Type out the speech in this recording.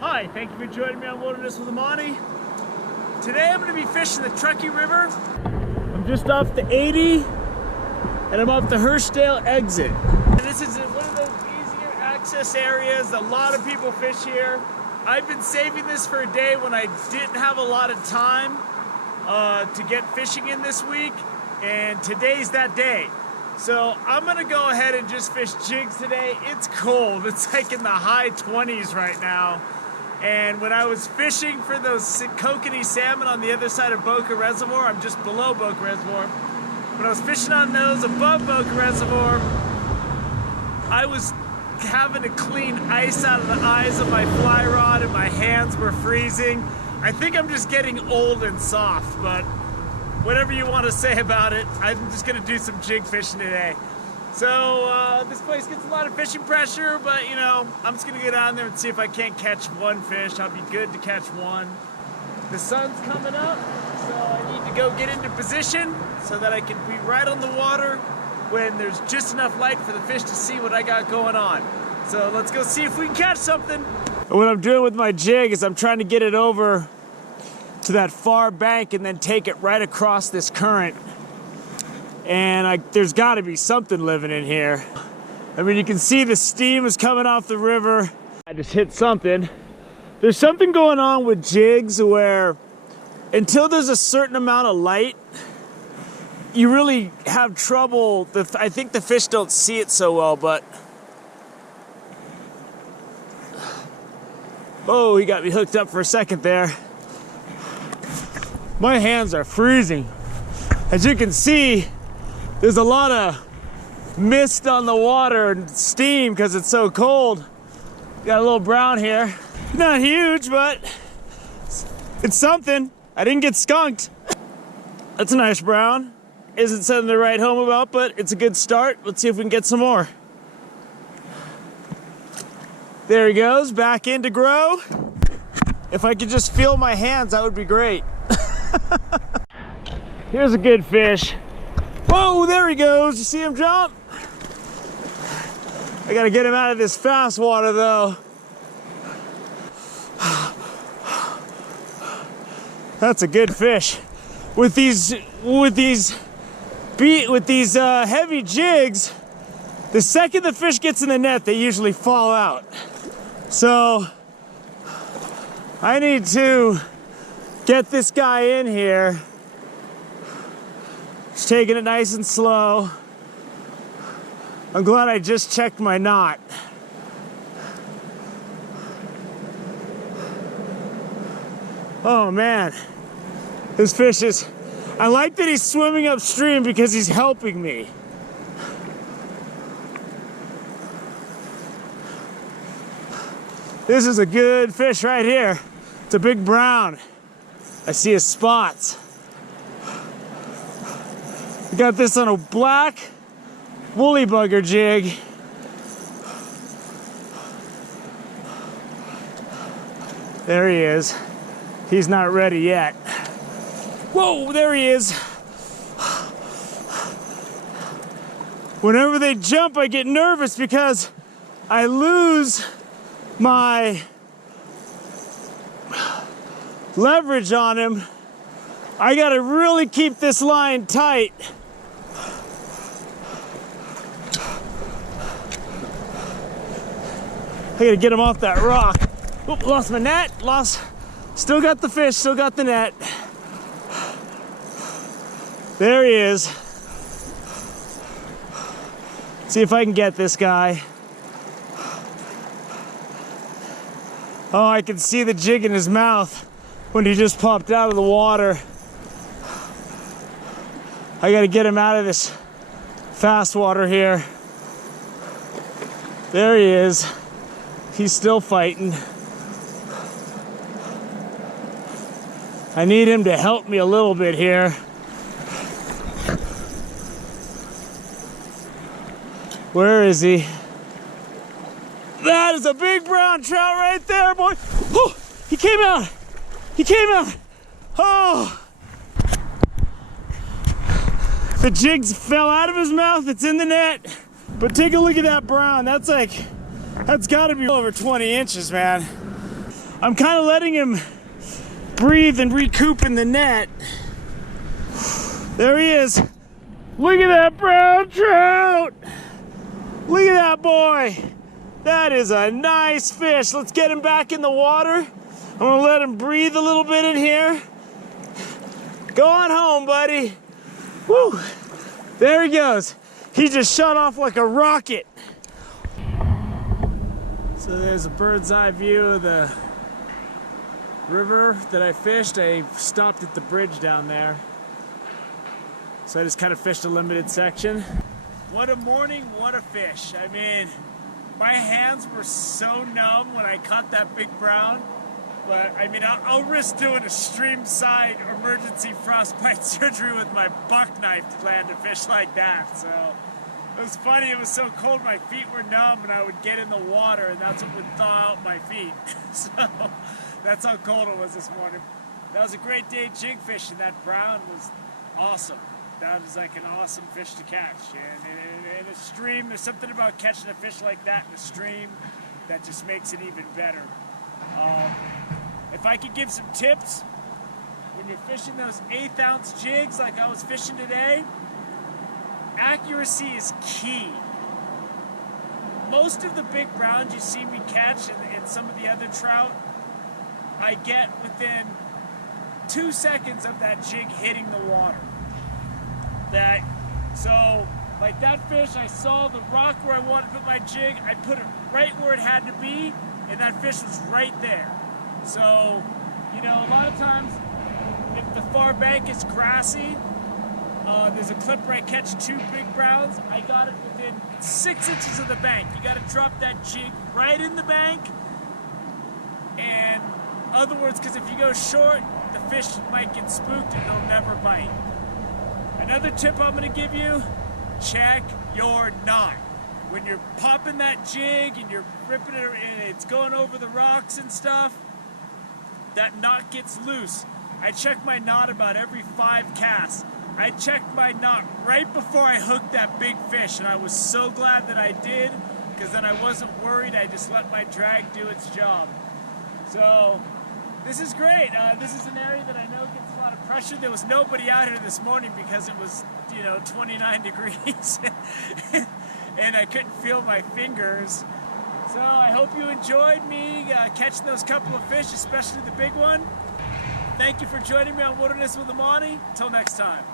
Hi, thank you for joining me on Wilderness with Amani. Today I'm going to be fishing the Truckee River. I'm just off the 80 and I'm off the Hirschdale exit. And this is one of those easier access areas. A lot of people fish here. I've been saving this for a day when I didn't have a lot of time to get fishing in this week, and today's that day. So I'm gonna go ahead and just fish jigs today. It's cold, it's like in the high 20s right now. And when I was fishing for those kokanee salmon on the other side of Boca Reservoir, I'm just below Boca Reservoir. When I was fishing on those above Boca Reservoir, I was having to clean ice out of the eyes of my fly rod and my hands were freezing. I think I'm just getting old and soft, but whatever you want to say about it, I'm just gonna do some jig fishing today. So this place gets a lot of fishing pressure, but you know, I'm just gonna get on there and see if I can't catch one fish. I'll be good to catch one. The sun's coming up, so I need to go get into position so that I can be right on the water when there's just enough light for the fish to see what I got going on. So let's go see if we can catch something. And what I'm doing with my jig is I'm trying to get it over to that far bank and then take it right across this current. And there's got to be something living in here. I mean, you can see the steam is coming off the river. I just hit something. There's something going on with jigs where until there's a certain amount of light, you really have trouble. I think the fish don't see it so well, but oh, he got me hooked up for a second there. My hands are freezing. As you can see, there's a lot of mist on the water and steam because it's so cold. Got a little brown here. Not huge, but it's something. I didn't get skunked. That's a nice brown. Isn't something to write home about, but it's a good start. Let's see if we can get some more. There he goes, back in to grow. If I could just feel my hands, that would be great. Here's a good fish. Whoa, there he goes. You see him jump? I gotta get him out of this fast water though. That's a good fish. With these heavy jigs, the second the fish gets in the net, they usually fall out. So I need to get this guy in here. Just taking it nice and slow. I'm glad I just checked my knot. Oh man, this fish is, I like that he's swimming upstream because he's helping me. This is a good fish right here. It's a big brown. I see his spots. We got this on a black woolly bugger jig. There he is. He's not ready yet. Whoa, there he is. Whenever they jump, I get nervous because I lose my leverage on him. I gotta really keep this line tight. I gotta get him off that rock. Oop, lost my net, still got the fish, still got the net. There he is. See if I can get this guy. Oh, I can see the jig in his mouth when he just popped out of the water. I gotta get him out of this fast water here. There he is. He's still fighting. I need him to help me a little bit here. Where is he? That is a big brown trout right there, boy. Oh, he came out. He came out. Oh. The jig fell out of his mouth. It's in the net. But take a look at that brown. That's gotta be over 20 inches, man. I'm kind of letting him breathe and recoup in the net. There he is. Look at that brown trout. Look at that boy. That is a nice fish. Let's get him back in the water. I'm gonna let him breathe a little bit in here. Go on home, buddy. Woo. There he goes. He just shot off like a rocket. So there's a bird's eye view of the river that I fished. I stopped at the bridge down there. So I just kind of fished a limited section. What a morning, what a fish. I mean, my hands were so numb when I caught that big brown. But I mean, I'll risk doing a stream side emergency frostbite surgery with my buck knife to land a fish like that. So it was funny, it was so cold, my feet were numb, and I would get in the water, and that's what would thaw out my feet. So that's how cold it was this morning. That was a great day jig fishing. That brown was awesome. That was like an awesome fish to catch. And in a stream, there's something about catching a fish like that in a stream that just makes it even better. If I could give some tips, when you're fishing those 1/8 ounce jigs like I was fishing today, accuracy is key. Most of the big browns you see me catch and some of the other trout, I get within 2 seconds of that jig hitting the water. So like that fish, I saw the rock where I wanted to put my jig, I put it right where it had to be, and that fish was right there. So, you know, a lot of times, if the far bank is grassy, there's a clip where I catch 2 big browns. I got it within 6 inches of the bank. You got to drop that jig right in the bank. And in other words, because if you go short, the fish might get spooked and they'll never bite. Another tip I'm going to give you, check your knot. When you're popping that jig and you're ripping it and it's going over the rocks and stuff, that knot gets loose. I check my knot about every 5 casts. I checked my knot right before I hooked that big fish, and I was so glad that I did, because then I wasn't worried. I just let my drag do its job. So this is great. This is an area that I know gets a lot of pressure. There was nobody out here this morning because it was, 29 degrees and I couldn't feel my fingers. So I hope you enjoyed me catching those couple of fish, especially the big one. Thank you for joining me on Wilderness with Amani. Until next time.